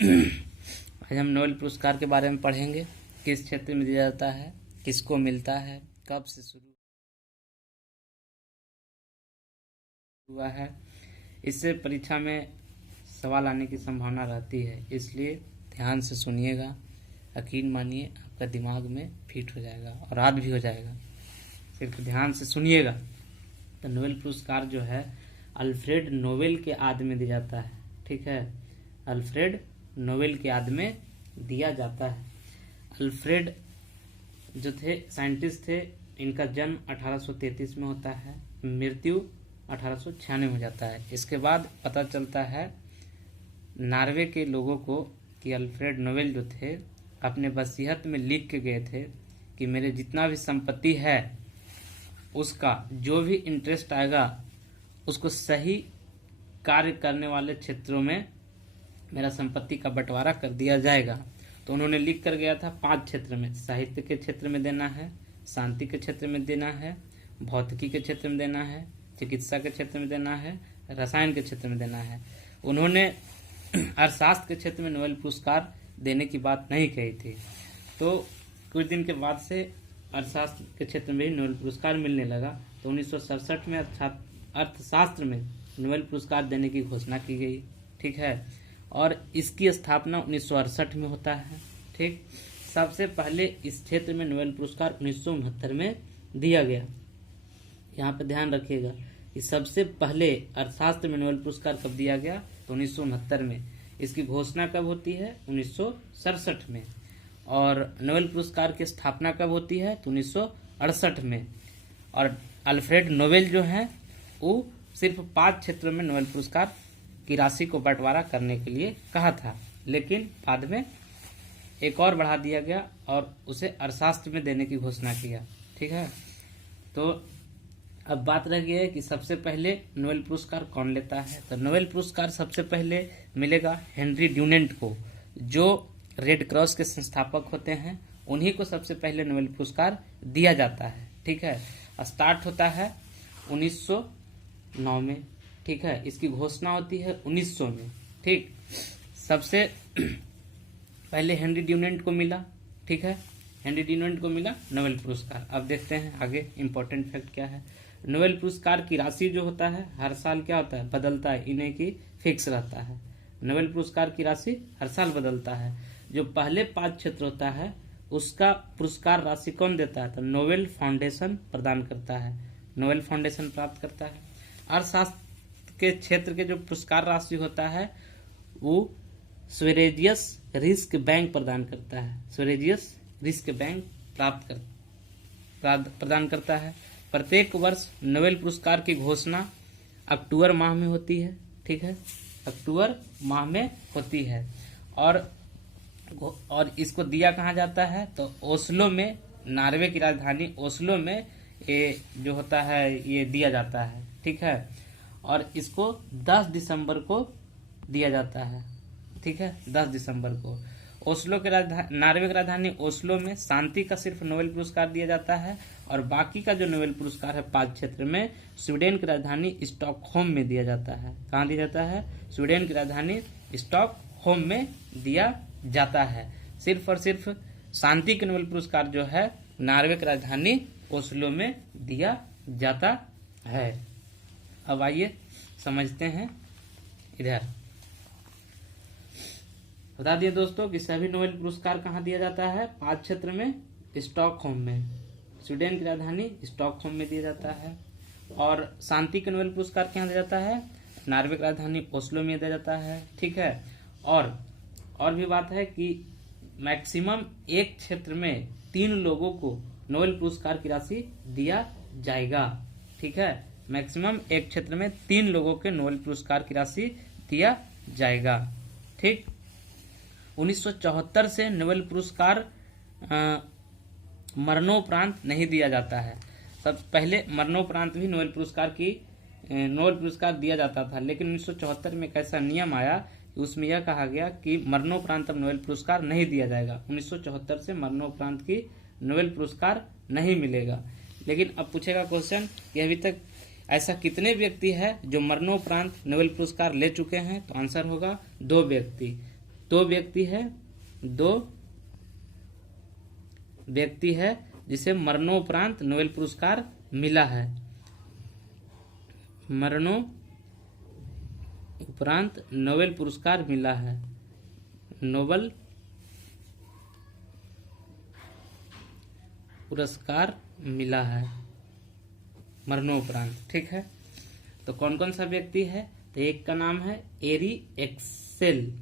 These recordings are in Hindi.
आज हम नोबेल पुरस्कार के बारे में पढ़ेंगे। किस क्षेत्र में दिया जाता है, किसको मिलता है, कब से शुरू हुआ है। इससे परीक्षा में सवाल आने की संभावना रहती है, इसलिए ध्यान से सुनिएगा। यकीन मानिए आपका दिमाग में फिट हो जाएगा और याद भी हो जाएगा। सिर्फ ध्यान से सुनिएगा। तो नोबेल पुरस्कार जो है अल्फ्रेड नोबेल के याद में दिया जाता है। ठीक है, अल्फ्रेड नोबेल के याद में दिया जाता है। अल्फ्रेड जो थे साइंटिस्ट थे, इनका जन्म 1833 में होता है, मृत्यु 1896 में हो जाता है। इसके बाद पता चलता है नॉर्वे के लोगों को कि अल्फ्रेड नोबेल जो थे अपने वसीयत में लिख के गए थे कि मेरे जितना भी संपत्ति है उसका जो भी इंटरेस्ट आएगा उसको सही कार्य करने वाले क्षेत्रों में मेरा संपत्ति का बंटवारा कर दिया जाएगा। तो उन्होंने लिख कर गया था 5 क्षेत्र में, साहित्य के क्षेत्र में देना है, शांति के क्षेत्र में देना है, भौतिकी के क्षेत्र में देना है, चिकित्सा के क्षेत्र में देना है, रसायन के क्षेत्र में देना है। उन्होंने अर्थशास्त्र के क्षेत्र में नोबेल पुरस्कार देने की बात नहीं कही थी। तो कुछ दिन के बाद से अर्थशास्त्र के क्षेत्र में भी नोबेल पुरस्कार मिलने लगा। तो 1967 में अर्थशास्त्र में नोबेल पुरस्कार देने की घोषणा की गई। ठीक है, और इसकी स्थापना 1968 में होता है। ठीक, सबसे पहले इस क्षेत्र में नोबेल पुरस्कार 1969 में दिया गया। यहाँ पे ध्यान रखिएगा कि सबसे पहले अर्थशास्त्र में नोबेल पुरस्कार कब दिया गया, तो 1969 में। इसकी घोषणा कब होती है, 1967 में। और नोबेल पुरस्कार की स्थापना कब होती है, तो 1968 में। और अल्फ्रेड नोबेल जो है वो सिर्फ 5 क्षेत्रों में नोबेल पुरस्कार की राशि को बंटवारा करने के लिए कहा था, लेकिन बाद में एक और बढ़ा दिया गया और उसे अर्थशास्त्र में देने की घोषणा किया। ठीक है, तो अब बात रह गई है कि सबसे पहले नोबेल पुरस्कार कौन लेता है। तो नोबेल पुरस्कार सबसे पहले मिलेगा हेनरी ड्यूनेंट को, जो रेड क्रॉस के संस्थापक होते हैं। उन्हीं को सबसे पहले नोबेल पुरस्कार दिया जाता है। ठीक है, स्टार्ट होता है 1909 में। ठीक है, इसकी घोषणा होती है 1900 में। ठीक, सबसे पहले हेनरी ड्यूनेंट को मिला। ठीक है, हेनरी ड्यूनेंट को मिला नोबेल पुरस्कार। अब देखते हैं आगे इम्पोर्टेंट फैक्ट क्या है। नोबेल पुरस्कार की राशि जो होता है हर साल क्या होता है, बदलता है, इन्हें की फिक्स रहता है। नोबेल पुरस्कार की राशि हर साल बदलता है। जो पहले 5 क्षेत्र होता है उसका पुरस्कार राशि कौन देता है, तो नोबेल फाउंडेशन प्रदान करता है, नोबेल फाउंडेशन प्राप्त करता है। अर्थशास्त्र के क्षेत्र के जो पुरस्कार राशि होता है वो स्वेरेजियस रिस्क बैंक प्रदान करता है, स्वेरेजियस रिस्क बैंक प्रदान करता है। प्रत्येक वर्ष नोबेल पुरस्कार की घोषणा अक्टूबर माह में होती है। ठीक है, अक्टूबर माह में होती है। और इसको दिया कहाँ जाता है, तो ओस्लो में, नॉर्वे की राजधानी ओस्लो में ये जो होता है ये दिया जाता है। ठीक है, और इसको 10 दिसंबर को दिया जाता है। ठीक है, 10 दिसंबर को ओस्लो के नॉर्वे की राजधानी ओस्लो में शांति का सिर्फ नोबेल पुरस्कार दिया जाता है। और बाकी का जो नोबेल पुरस्कार है 5 क्षेत्र में स्वीडन की राजधानी स्टॉकहोम में दिया जाता है। कहाँ दिया जाता है, स्वीडन की राजधानी स्टॉकहोम में दिया जाता है। सिर्फ और सिर्फ शांति के नोबेल पुरस्कार जो है नॉर्वे की राजधानी ओस्लो में दिया जाता है। अब आइए समझते हैं। इधर बता दिए दोस्तों कि सभी नोबेल पुरस्कार कहाँ दिया जाता है, 5 क्षेत्र में, स्टॉकहोम में, स्वीडन की राजधानी स्टॉकहोम में दिया जाता है। और शांति के नोबेल पुरस्कार कहाँ दिया जाता है, नॉर्वे की राजधानी ओस्लो में दिया जाता है। ठीक है, और भी बात है कि मैक्सिमम एक क्षेत्र में 3 लोगों को नोबेल पुरस्कार की राशि दिया जाएगा। ठीक है, मैक्सिमम एक क्षेत्र में 3 लोगों के नोबेल पुरस्कार की राशि दिया जाएगा। ठीक, 1974 से नोबेल पुरस्कार मरणोपरांत नहीं दिया जाता है। सब पहले मरणोपरांत भी नोबेल पुरस्कार दिया जाता था, लेकिन 1974 में एक ऐसा नियम आया कि उसमें यह कहा गया कि मरणोपरांत अब नोबेल पुरस्कार नहीं दिया जाएगा। 1974 से मरणोपरांत की नोबेल पुरस्कार नहीं मिलेगा। लेकिन अब पूछेगा क्वेश्चन कि अभी तक ऐसा कितने व्यक्ति है जो मरणोपरांत नोबेल पुरस्कार ले चुके हैं, तो आंसर होगा 2 व्यक्ति। दो व्यक्ति है जिसे मरणोपरांत नोबेल पुरस्कार मिला है। मरणोपरांत नोबेल पुरस्कार मिला है। नोबेल पुरस्कार मिला है मरणोपरांत। ठीक है, तो कौन कौन सा व्यक्ति है? तो एक का नाम है एरी एक्सेल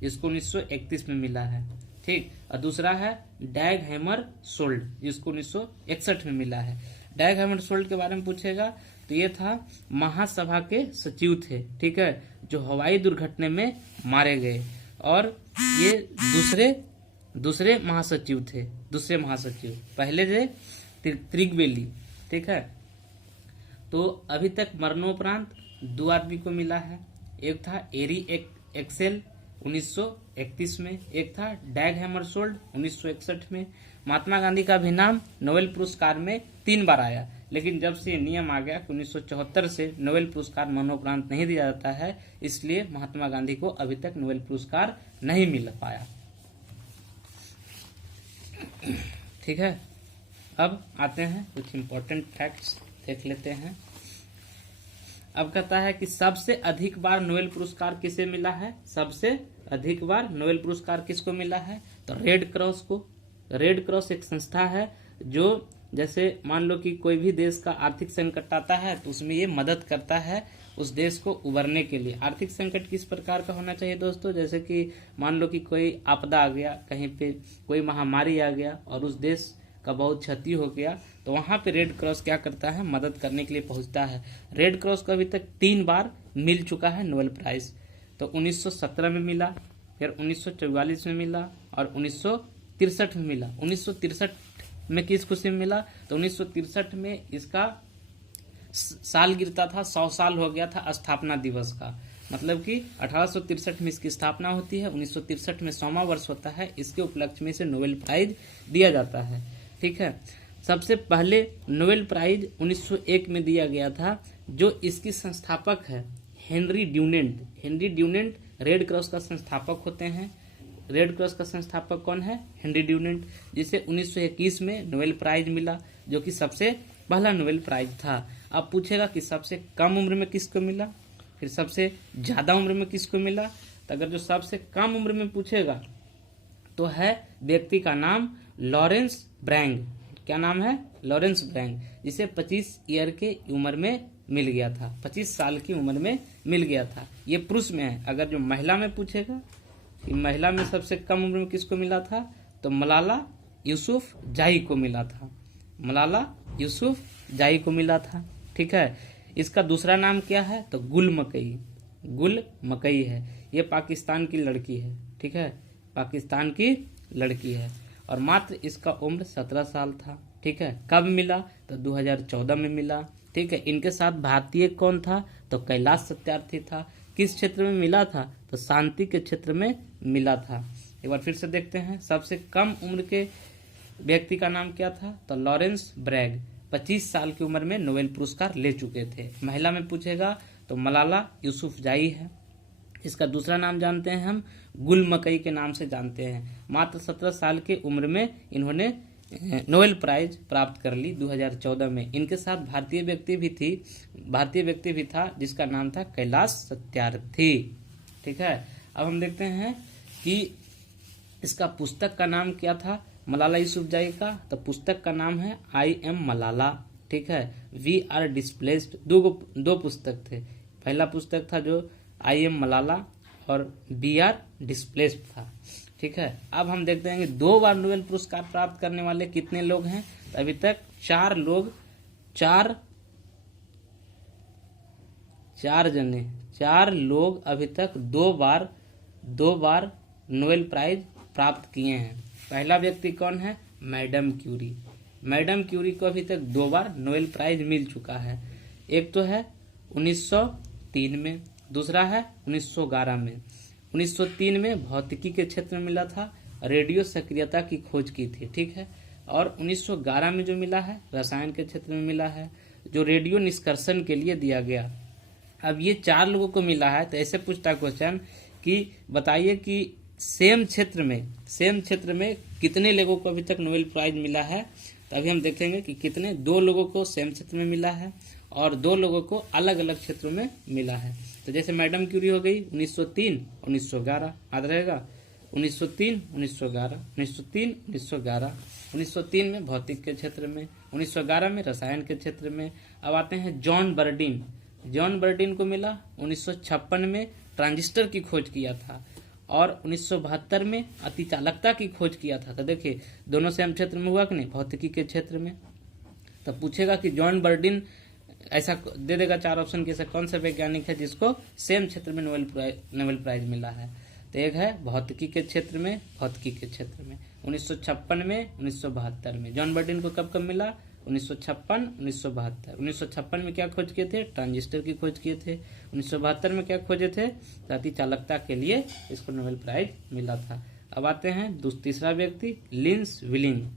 जिसको 1931 में मिला है। ठीक, और दूसरा है डैग हैमरशोल्ड जिसको 1961 में मिला है। डैग हैमरशोल्ड के बारे में पूछेगा तो ये था महासभा के सचिव थे। ठीक है, जो हवाई दुर्घटना में मारे गए, और ये दूसरे महासचिव थे। पहले थे त्रिगवेली। ठीक है, तो अभी तक मरणोपरांत 2 आदमी को मिला है। एक था एरी एक्सेल 1931 में, एक था डैग हैमरशोल्ड 1961 में। महात्मा गांधी का भी नाम नोबेल पुरस्कार में 3 बार आया, लेकिन जब से नियम आ गया कि 1974 से नोबेल पुरस्कार मरणोपरांत नहीं दिया जाता है, इसलिए महात्मा गांधी को अभी तक नोबेल पुरस्कार नहीं मिल पाया। ठीक है, अब आते हैं कुछ इम्पोर्टेंट फैक्ट्स देख लेते हैं। अब कहता है कि सबसे अधिक बार नोबेल पुरस्कार किसे मिला है? सबसे अधिक बार नोबेल पुरस्कार किसको मिला है? तो रेड क्रॉस को। रेड क्रॉस एक संस्था है जो, जैसे मान लो कि कोई भी देश का आर्थिक संकट आता है तो उसमें ये मदद करता है उस देश को उबरने के लिए। आर्थिक संकट किस प्रकार का होना चाहिए दोस्तों? जैसे कि मान लो कि कोई आपदा आ गया, कहीं पे कोई महामारी आ गया और उस देश का बहुत क्षति हो गया, तो वहां पे रेड क्रॉस क्या करता है? मदद करने के लिए पहुंचता है। रेड क्रॉस को अभी तक 3 बार मिल चुका है नोबेल प्राइज। तो 1917 में मिला, फिर 1944 में मिला और 1963 में मिला। 1963 में किस खुशी में मिला? तो 1963 में इसका साल गिरता था, 100 साल हो गया था स्थापना दिवस का। मतलब कि 1863 में इसकी स्थापना होती है, 1963 में 100वां वर्ष होता है। इसके उपलक्ष्य में इसे नोबेल प्राइज दिया जाता है। ठीक है, सबसे पहले नोबेल प्राइज 1901 में दिया गया था, जो इसकी संस्थापक है हेनरी ड्यूनेंट रेड क्रॉस का संस्थापक होते हैं। रेड क्रॉस का संस्थापक कौन है? हेनरी ड्यूनेंट, जिसे 1921 में नोबेल प्राइज मिला, जो कि सबसे पहला नोबेल प्राइज था। अब पूछेगा कि सबसे कम उम्र में किसको मिला, फिर सबसे ज्यादा उम्र में किसको मिला। तो अगर जो सबसे कम उम्र में पूछेगा तो है व्यक्ति का नाम लॉरेंस ब्रैंग। क्या नाम है? लॉरेंस ब्रैंग, जिसे 25 ईयर के उम्र में मिल गया था, 25 साल की उम्र में मिल गया था। ये पुरुष में है। अगर जो महिला में पूछेगा कि महिला में सबसे कम उम्र में किसको मिला था, तो मलाला यूसुफजाई को मिला था। मलाला यूसुफजाई को मिला था। ठीक है, इसका दूसरा नाम क्या है? तो गुल मकई है। ये पाकिस्तान की लड़की है। ठीक है, पाकिस्तान की लड़की है और मात्र इसका उम्र 17 साल था। ठीक है, कब मिला? तो 2014 में मिला। ठीक है, इनके साथ भारतीय कौन था? तो कैलाश सत्यार्थी था। किस क्षेत्र में मिला था? तो शांति के क्षेत्र में मिला था। एक बार फिर से देखते हैं, सबसे कम उम्र के व्यक्ति का नाम क्या था? तो लॉरेंस ब्रैग 25 साल की उम्र में नोबेल पुरस्कार ले चुके थे। महिला में पूछेगा तो मलाला यूसुफजाई है। इसका दूसरा नाम जानते हैं हम, गुल मकई के नाम से जानते हैं। मात्र 17 साल के उम्र में इन्होंने नोबेल प्राइज प्राप्त कर ली 2014 में। इनके साथ भारतीय व्यक्ति भी था जिसका नाम था कैलाश सत्यार्थी। ठीक है, अब हम देखते हैं कि इसका पुस्तक का नाम क्या था मलाला यूसुफजाई का। तो पुस्तक का नाम है आई एम मलाला। ठीक है, वी आर डिस्प्लेस्ड। दो पुस्तक थे। पहला पुस्तक था जो आई एम मलाला और वी आर डिस्प्लेस्ड था। ठीक है, अब हम देखते हैं कि 2 बार नोबेल पुरस्कार प्राप्त करने वाले कितने लोग हैं। तो अभी तक 4 लोग अभी तक 2 बार नोबेल प्राइज प्राप्त किए हैं। पहला व्यक्ति कौन है? मैडम क्यूरी को अभी तक 2 बार नोबेल प्राइज मिल चुका है। एक तो है 1903 में, दूसरा है 1911 में। 1903 में भौतिकी के क्षेत्र में मिला था, रेडियो सक्रियता की खोज की थी। ठीक है, और 1911 में जो मिला है रसायन के क्षेत्र में मिला है, जो रेडियो निष्कर्षण के लिए दिया गया। अब ये 4 लोगों को मिला है, तो ऐसे पूछता क्वेश्चन कि बताइए कि सेम क्षेत्र में कितने लोगों को अभी तक नोबेल प्राइज मिला है। तो अभी हम देखेंगे कि कितने, 2 लोगों को सेम क्षेत्र में मिला है और 2 लोगों को अलग अलग क्षेत्रों में मिला है। तो जैसे मैडम क्यूरी हो गई 1903 1911, याद रहेगा 1903 1911, 1903 1911, 1903 में भौतिक के क्षेत्र में, 1911 में रसायन के क्षेत्र में। अब आते हैं जॉन बर्डीन को मिला 1956 में ट्रांजिस्टर की खोज किया था और 1972 में अतिचालकता की खोज किया था। तो देखिए दोनों सेम क्षेत्र में हुआ कि नहीं, भौतिकी के क्षेत्र में। तब पूछेगा कि जॉन बर्डीन, ऐसा दे देगा 4 ऑप्शन के, ऐसा कौन सा वैज्ञानिक है जिसको सेम क्षेत्र में नोबेल प्राइज मिला है। तो एक है भौतिकी के क्षेत्र में 1956 में 1972 में। जॉन बर्डीन को कब मिला, 1956 1972। 1956 में क्या खोज किए थे, ट्रांजिस्टर की खोज किए थे। 1972 में क्या खोजे थे, अतिचालकता के लिए इसको नोबेल प्राइज मिला था। अब आते हैं तीसरा व्यक्ति लिंस विलिंग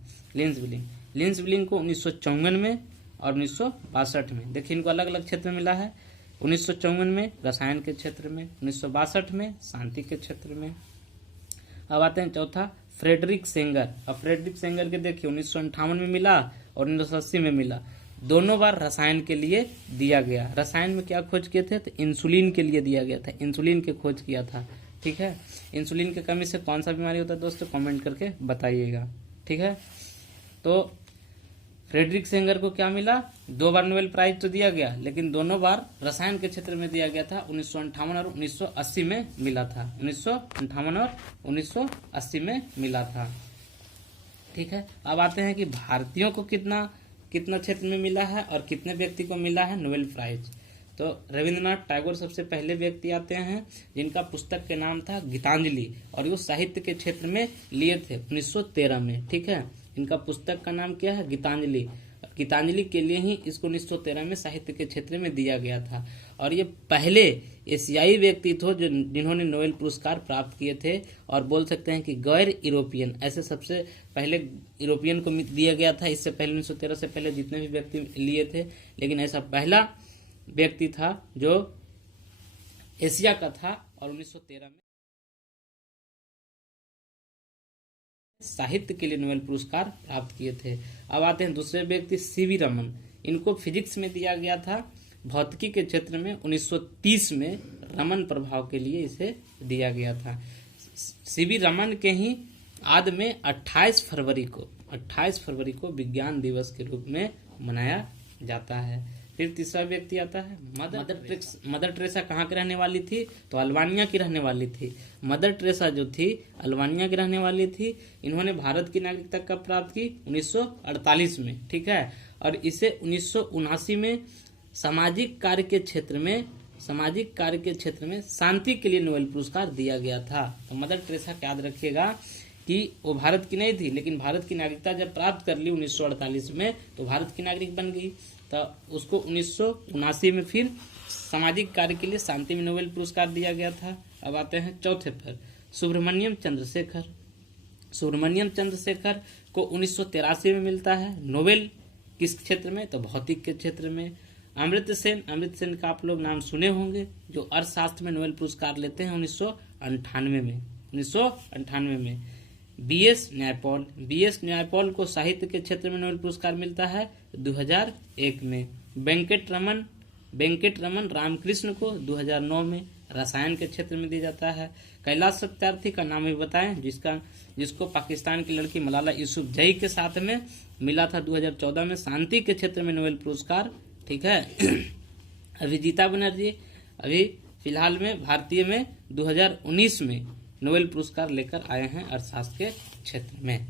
को 1954 में और 1962 में। देखिए इनको अलग अलग क्षेत्र में मिला है। 1954 में रसायन के क्षेत्र में, 1962 में शांति के क्षेत्र में। अब आते हैं चौथा फ्रेडरिक सेंगर। अब फ्रेडरिक सेंगर के देखिए 1958 में मिला और 1980 में मिला। दोनों बार रसायन के लिए दिया गया। रसायन में क्या खोज किए थे, तो इंसुलिन के लिए दिया गया था, इंसुलिन की खोज किया था। ठीक है, इंसुलिन की कमी से कौन सा बीमारी होता है दोस्तों, कमेंट करके बताइएगा। ठीक है, तो फ्रेडरिक सेंगर को क्या मिला, 2 बार नोबेल प्राइज तो दिया गया, लेकिन दोनों बार रसायन के क्षेत्र में दिया गया था। 1958 और 1980 में मिला था। 1958 और 1980 में मिला था। ठीक है, अब आते हैं कि भारतीयों को कितना क्षेत्र में मिला है और कितने व्यक्ति को मिला है नोबेल प्राइज। तो रविंद्रनाथ टैगोर सबसे पहले व्यक्ति आते हैं जिनका पुस्तक के नाम था गीतांजलि, और वो साहित्य के क्षेत्र में लिए थे 1913 में। ठीक है, इनका पुस्तक का नाम क्या है, गीतांजलि के लिए ही इसको 1913 में साहित्य के क्षेत्र में दिया गया था। और ये पहले एशियाई व्यक्ति थे जिन्होंने नोबेल पुरस्कार प्राप्त किए थे, और बोल सकते हैं कि गैर यूरोपियन, ऐसे सबसे पहले यूरोपियन को दिया गया था। इससे पहले 1913 से पहले जितने भी व्यक्ति लिए थे, लेकिन ऐसा पहला व्यक्ति था जो एशिया का था और 1913 में साहित्य के लिए नोबेल पुरस्कार प्राप्त किए थे। अब आते हैं दूसरे व्यक्ति सीवी रमन। इनको फिजिक्स में दिया गया था, भौतिकी के क्षेत्र में 1930 में रमन प्रभाव के लिए इसे दिया गया था। सीवी रमन के ही याद में 28 फरवरी को विज्ञान दिवस के रूप में मनाया जाता है। फिर तीसरा व्यक्ति आता है मदर टेरेसा। कहाँ की रहने वाली थी, तो अल्बानिया की रहने वाली थी। मदर टेरेसा जो थी अल्बानिया की रहने वाली थी। इन्होंने भारत की नागरिकता कब प्राप्त की, 1948 में। ठीक है, और इसे 1979 में सामाजिक कार्य के क्षेत्र में शांति के लिए नोबेल पुरस्कार दिया गया था। तो मदर टेरेसा का याद रखिएगा कि वो भारत की नहीं थी, लेकिन भारत की नागरिकता जब प्राप्त कर ली 1948 में, तो भारत की नागरिक बन गई। तो उसको 1979 में फिर सामाजिक कार्य के लिए शांति में नोबेल पुरस्कार दिया गया था। अब आते हैं चौथे पर सुब्रमण्यम चंद्रशेखर को 1983 में मिलता है नोबेल। किस क्षेत्र में, तो भौतिक के क्षेत्र में। अमृत सेन का आप लोग नाम सुने होंगे, जो अर्थशास्त्र में नोबेल पुरस्कार लेते हैं 1998 में। बीएस न्यायपॉल को साहित्य के क्षेत्र में नोबेल पुरस्कार मिलता है 2001 में। वेंकट रमन रामकृष्ण को 2009 में रसायन के क्षेत्र में दिया जाता है। कैलाश सत्यार्थी का नाम भी बताएं, जिसको पाकिस्तान की लड़की मलाला यूसुफजई के साथ में मिला था 2014 में शांति के क्षेत्र में नोबेल पुरस्कार। ठीक है, अभिजीता बनर्जी अभी फिलहाल में भारतीय में 2019 में नोबेल पुरस्कार लेकर आए हैं अर्थशास्त्र के क्षेत्र में।